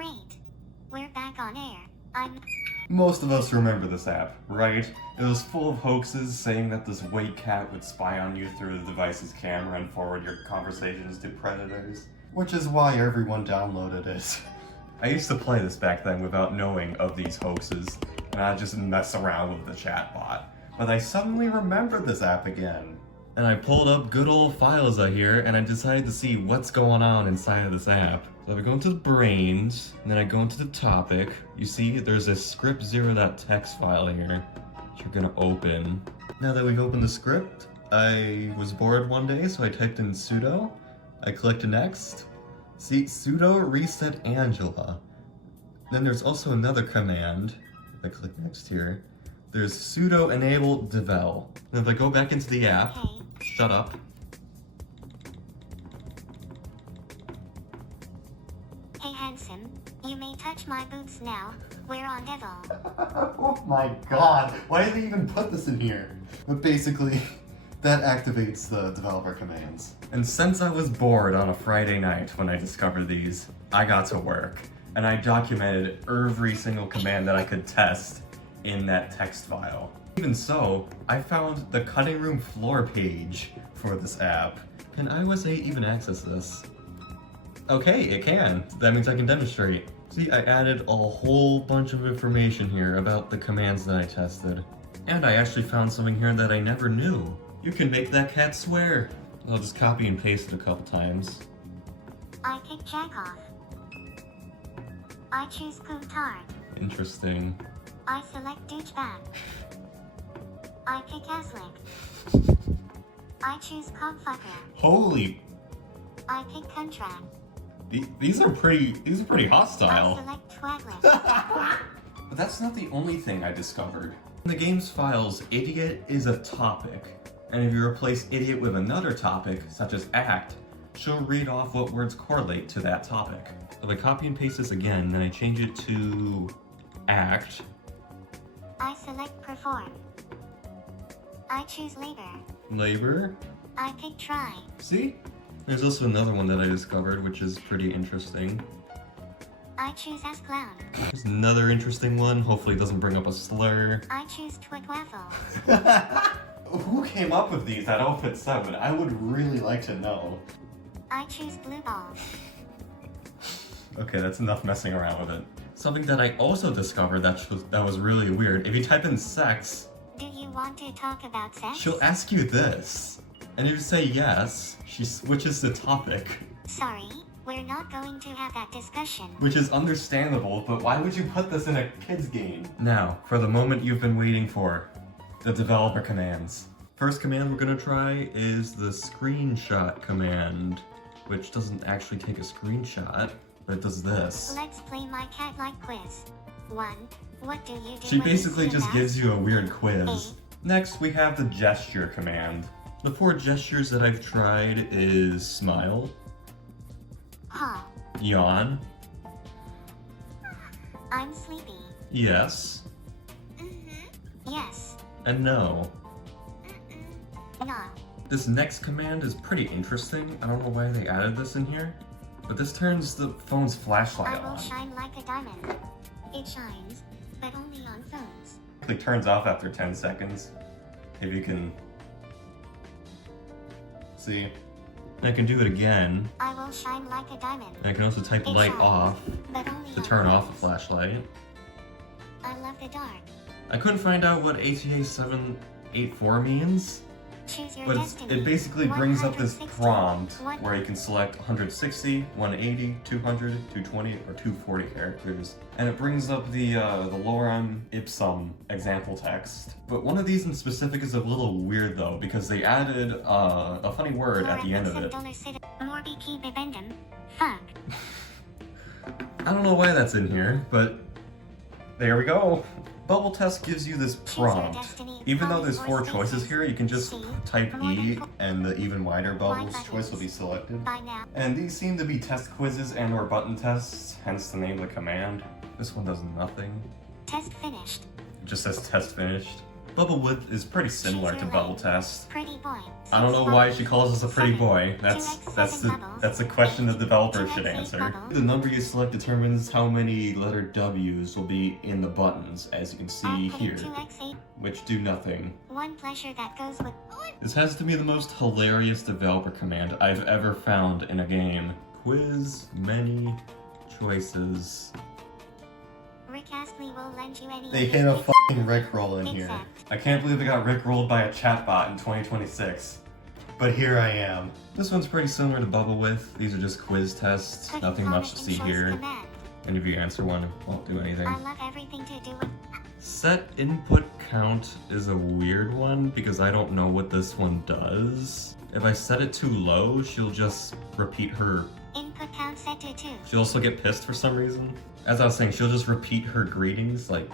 Great. We're back on air. Most of us remember this app, right? It was full of hoaxes saying that this white cat would spy on you through the device's camera and forward your conversations to predators. Which is why everyone downloaded it. I used to play this back then without knowing of these hoaxes, and I'd just mess around with the chatbot. But I suddenly remembered this app again. And I pulled up good old Fileza here, and I decided to see what's going on inside of this app. So I go into the brains, and then I go into the topic. You see, there's a script0.txt file here, which you're gonna open. Now that we've opened the script, I was bored one day, so I typed in sudo. I clicked next. See, sudo reset Angela. Then there's also another command. If I click next here, there's sudo enable devel. And if I go back into the app, shut up. Hey handsome, you may touch my boobs now. We're on devel. Oh my god, why did they even put this in here? But basically, that activates the developer commands. And since I was bored on a Friday night when I discovered these, I got to work. And I documented every single command that I could test in that text file. Even so, I found the cutting room floor page for this app. Can iOS 8 even access this? Okay, it can. That means I can demonstrate. See, I added a whole bunch of information here about the commands that I tested. And I actually found something here that I never knew. You can make that cat swear. I'll just copy and paste it a couple times. I pick jack off. I choose cootard. Interesting. I select douchebag. I pick asslick. I choose cockfucker. Holy! I pick contract. These are pretty hostile. I select twaglet. But that's not the only thing I discovered. In the game's files, idiot is a topic. And if you replace idiot with another topic, such as act, she'll read off what words correlate to that topic. If I copy and paste this again, then I change it to act. I select perform. I choose labor. Labor. I pick try. See? There's also another one that I discovered, which is pretty interesting. I choose as clown. There's another interesting one. Hopefully it doesn't bring up a slur. I choose twigwaffle. Who came up with these at Outfit 7? I would really like to know. I choose blue ball. Okay, that's enough messing around with it. Something that I also discovered that was really weird. If you type in sex, do you want to talk about sex? She'll ask you this. And if you say yes, she switches the topic. Sorry, we're not going to have that discussion. Which is understandable, but why would you put this in a kid's game? Now, for the moment you've been waiting for. The developer commands. First command we're gonna try is the screenshot command, which doesn't actually take a screenshot, but it does this. Let's play my cat-like quiz. 1. What do you do? She when you basically see a just mouse? gives you a weird quiz. Next, we have the gesture command. The 4 gestures that I've tried is smile, Huh. yawn, I'm sleepy. yes, Yes. and no. No. This next command is pretty interesting. I don't know why they added this in here, but this turns the phone's flashlight I will on. shine like a diamond. It shines, but only on phones. It turns off after 10 seconds. If you can see. And I can do it again. I will shine like a diamond. And I can also type It light shines, off but only to on turn off the phones. flashlight. I love the dark. I couldn't find out what ATA 784 means, Choose your but destiny. it basically brings up this 160, prompt one- where you can select 160, 180, 200, 220, or 240 characters. And it brings up the lorem ipsum example text. But one of these in specific is a little weird though, because they added a funny word at the end of it. Morbiki bibendum. Fuck. I don't know why that's in here, but there we go. Bubble test gives you this prompt. Even though there's 4 choices here, you can just type E and the even wider bubbles choice will be selected. By now. And these seem to be test quizzes and or button tests, hence the name of the command. This one does nothing. Test finished. It just says test finished. Bubble Width is pretty similar to Bubble Test. Pretty boy. I don't know why she calls us a pretty boy. That's a question the developer should answer. The number you select determines how many letter W's will be in the buttons, as you can see here, which do nothing. One pleasure that goes with. This has to be the most hilarious developer command I've ever found in a game. Quiz many choices. Rick Astley will lend you any. They hit a fucking Rickroll in here. I can't believe they got Rickrolled by a chatbot in 2026. But here I am. This one's pretty similar to Bubble Width. These are just quiz tests. Nothing much to see here. And if you answer one, it won't do anything. I love everything to do with. Set input count is a weird one because I don't know what this one does. If I set it too low, she'll just repeat her. Input count set to 2. She'll also get pissed for some reason. As I was saying, she'll just repeat her greetings, like.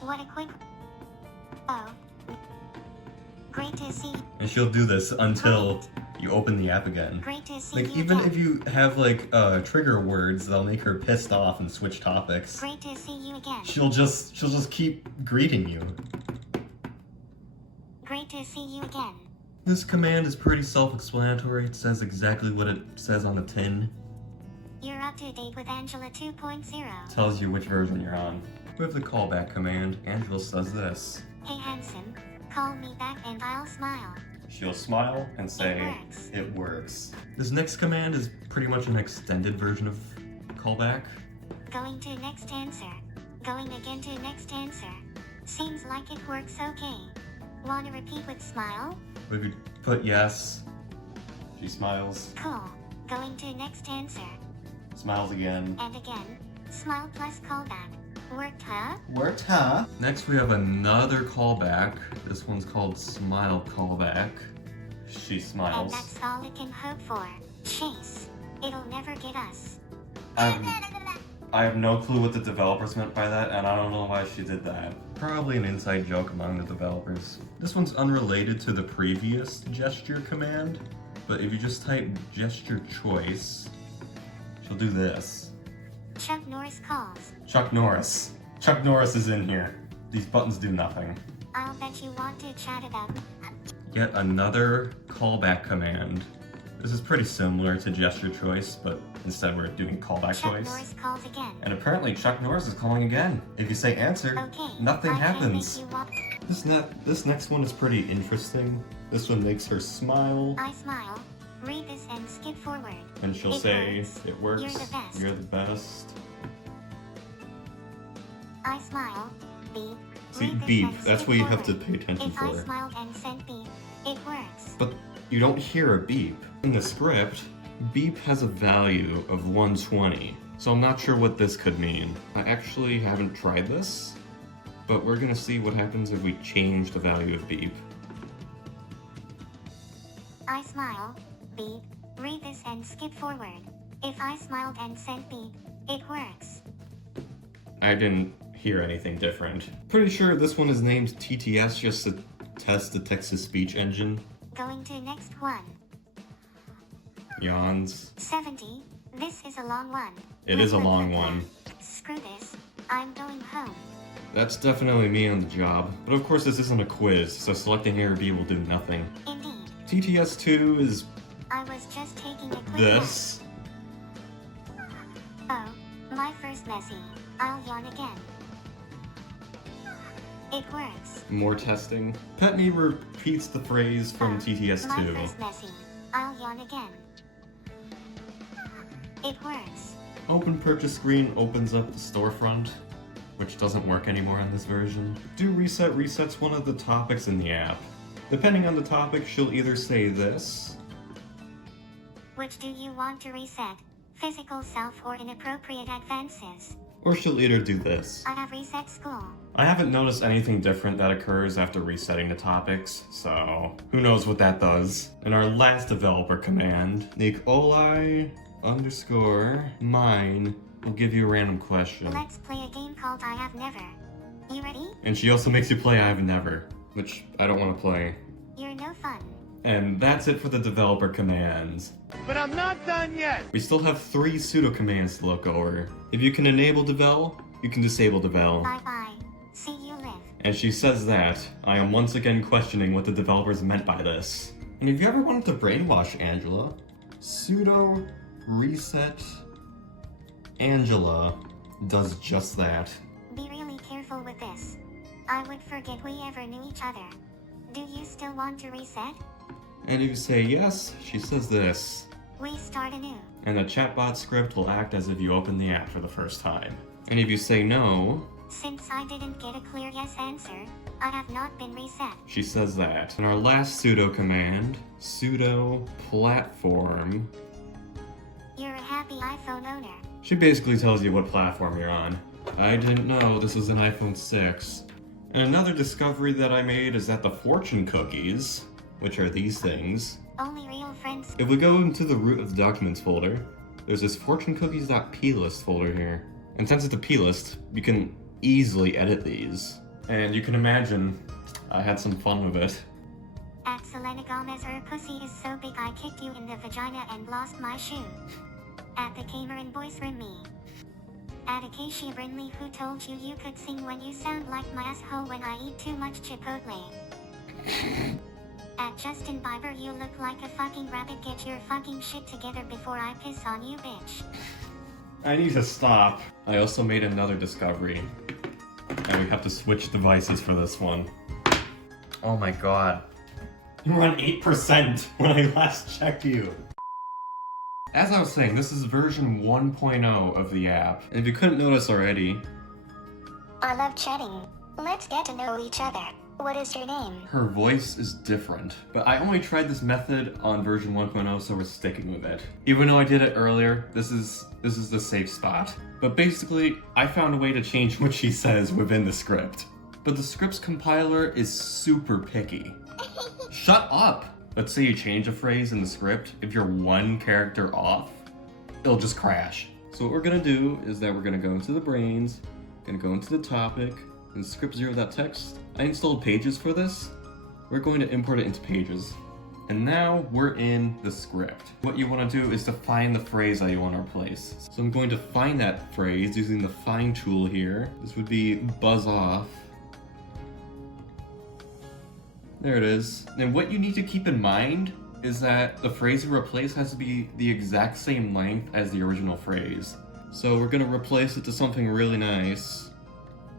What a quick. Oh. Great to see you. And she'll do this until you open the app again. Great to see Like, you even again. if you have, like, trigger words that'll make her pissed off and switch topics, Great to see you again. she'll just keep greeting you. Great to see you again. This command is pretty self-explanatory. It says exactly what it says on the tin. You're up to date with Angela 2.0. Tells you which version you're on. We have the callback command. Angela says this. Hey handsome, call me back and I'll smile. She'll smile and say, it works. This next command is pretty much an extended version of callback. Going to next answer. Going again to next answer. Seems like it works okay. Wanna repeat with smile? If you put yes, she smiles. Cool. Going to next answer. Smiles again. And again. Smile plus callback. Worked, huh? Worked, huh? Next we have another callback. This one's called Smile Callback. She smiles. And that's all it can hope for. Chase. It'll never get us. I have no clue what the developers meant by that, and I don't know why she did that. Probably an inside joke among the developers. This one's unrelated to the previous gesture command, but if you just type gesture choice, she'll do this. Chuck Norris calls. Chuck Norris. Chuck Norris is in here. These buttons do nothing. I'll bet you want to chat about. Yet another callback command. This is pretty similar to gesture choice, but instead we're doing callback Chuck choice. Norris calls again. And apparently Chuck Norris is calling again. If you say answer, Okay. nothing I can happens. make you walk. This next one is pretty interesting. This one makes her smile, I smile. Read this and skip forward. and she'll It say, works. it works, You're the best. you're the best. I smile. Beep. See, Read this beep, and that's skip what you have to forward. pay attention If I for. smiled and sent beep, it works. But you don't hear a beep. In the script, beep has a value of 120, so I'm not sure what this could mean. I actually haven't tried this, but we're gonna see what happens if we change the value of beep. I smile. Beep. Read this and skip forward. If I smiled and sent beep, it works. I didn't hear anything different. Pretty sure this one is named TTS just to test the text-to-speech engine. Going to next one. Yawns. 70. This is a long one. It is a long one. Screw this. I'm going home. That's definitely me on the job. But of course this isn't a quiz, so selecting A or B will do nothing. Indeed. TTS2 is I was just taking a quick this. nap. Oh, my first messy. I'll yawn again. It works. More testing. Petney repeats the phrase from My TTS2. first messy. I'll yawn again. It works. Open purchase screen opens up the storefront, which doesn't work anymore in this version. Do reset resets one of the topics in the app. Depending on the topic, she'll either say this, Which do you want to reset? Physical self or inappropriate advances? or she'll either do this. I have reset school. I haven't noticed anything different that occurs after resetting the topics, so who knows what that does. In our last developer command, Nikolai _mine will give you a random question. Let's play a game called I Have Never. You ready? And she also makes you play I've Never, which I don't want to play. You're no fun. And that's it for the developer commands. But I'm not done yet! We still have 3 pseudo commands to look over. If you can enable devel, you can disable devel. Bye bye. See you live. And she says that, I am once again questioning what the developers meant by this. And if you ever wanted to brainwash Angela, sudo reset Angela does just that. Be really careful with this. I would forget we ever knew each other. Do you still want to reset? And if you say yes, she says this. We start anew. And the chatbot script will act as if you open the app for the first time. And if you say no, since I didn't get a clear yes answer, I have not been reset. She says that. And our last sudo command, sudo platform. You're a happy iPhone owner. She basically tells you what platform you're on. I didn't know this was an iPhone 6. And another discovery that I made is that the fortune cookies, which are these things, only real friends. if we go into the root of the documents folder, there's this fortuneCookies.plist folder here. And since it's a plist, you can easily edit these. And you can imagine, I had some fun with it. At Selena Gomez, her pussy is so big I kicked you in the vagina and lost my shoe. At the Cameron Boys Room me. At Acacia Brinley, who told you you could sing when you sound like my asshole when I eat too much Chipotle. At Justin Bieber, you look like a fucking rabbit. Get your fucking shit together before I piss on you, bitch. I need to stop. I also made another discovery. And we have to switch devices for this one. Oh my god. You were on 8% when I last checked you. As I was saying, this is version 1.0 of the app. And if you couldn't notice already, I love chatting. Let's get to know each other. What is your name? her voice is different. But I only tried this method on version 1.0, so we're sticking with it. Even though I did it earlier, this is the safe spot. But basically, I found a way to change what she says within the script. But the script's compiler is super picky. Shut up! Let's say you change a phrase in the script, if you're one character off, it'll just crash. So what we're gonna do is that we're gonna go into the brains, gonna go into the topic, and script 0.text. I installed Pages for this. We're going to import it into Pages. And now we're in the script. What you want to do is to find the phrase that you want to replace. So I'm going to find that phrase using the find tool here. This would be buzz off. There it is. And what you need to keep in mind is that the phrase you replace has to be the exact same length as the original phrase. So we're going to replace it to something really nice,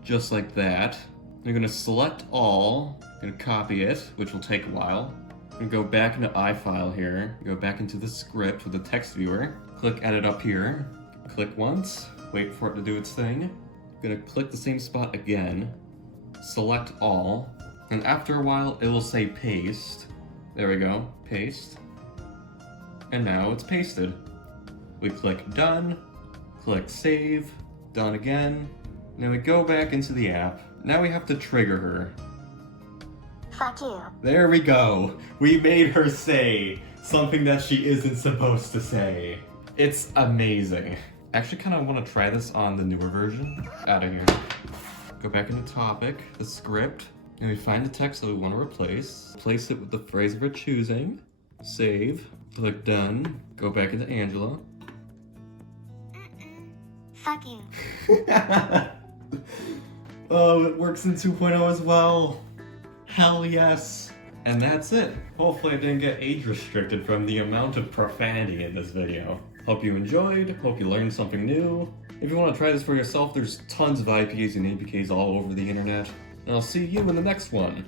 just like that. You're going to select all, and copy it, which will take a while. And go back into iFile here, go back into the script with the text viewer, click edit up here, click once, wait for it to do its thing. I'm gonna click the same spot again, select all, and after a while it will say paste. There we go, paste. And now it's pasted. We click done, click save, done again, and then we go back into the app. Now we have to trigger her. Fuck you. There we go. We made her say something that she isn't supposed to say. It's amazing. I actually kind of want to try this on the newer version. Out of here. Go back into topic, the script, and we find the text that we want to replace. Place it with the phrase we're choosing. Save. Click done. Go back into Angela. Fuck you. Oh, it works in 2.0 as well. Hell yes. And that's it. Hopefully I didn't get age restricted from the amount of profanity in this video. Hope you enjoyed, hope you learned something new. If you want to try this for yourself, there's tons of IPs and APKs all over the internet. And I'll see you in the next one.